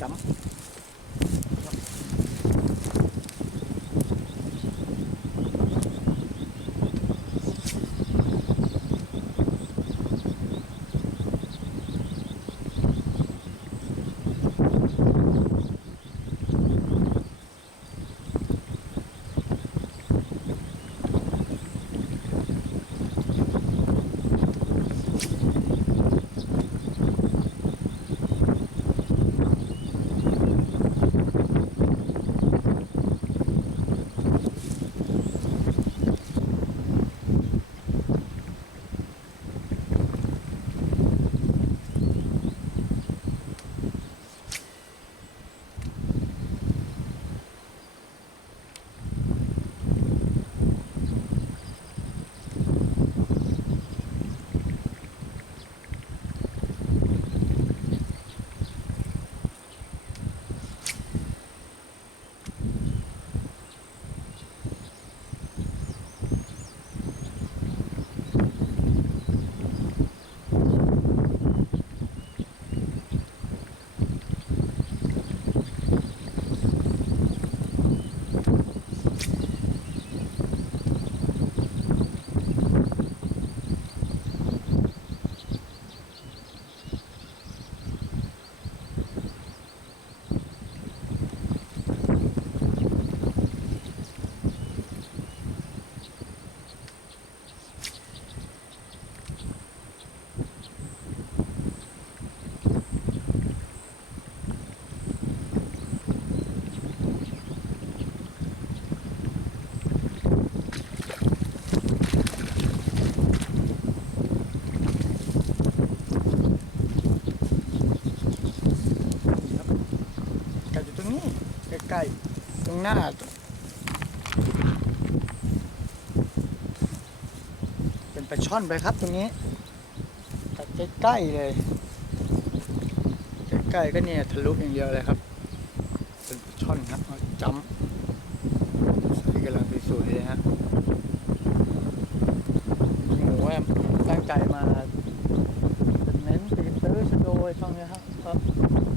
จั ล้ๆ ตรงหน้า เป็นปลาช่อนไปครับตรงนี้ใกล้ๆเลยใกล้ๆก็เนี่ยทะลุอย่างเดียวเลยครับ เป็นปลาช่อนครับจ้ำใส่กำลังสวยๆเลยฮะหมูแอมตั้งใจมาเป็นเน้นตีนตื้อชะโดยช่องนี้ครับครับ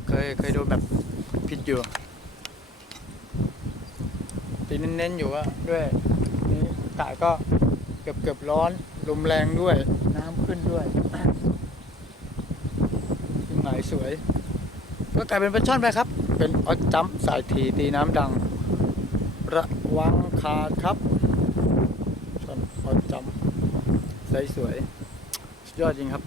เคยเคยโดนแบบผิดอยู่ ตีเน้นๆอยู่ว่าด้วยนี่อากาศก็เกือบเกือบๆร้อนลมแรงด้วยน้ำขึ้นด้วยหมายสวย ก็กลายเป็นปลาช่อนไปครับ เป็นออดจัมสายทีตีน้ำดัง ระวังขาดครับช่อนออดจัมป์ใสสวย สุดยอดจริงครับ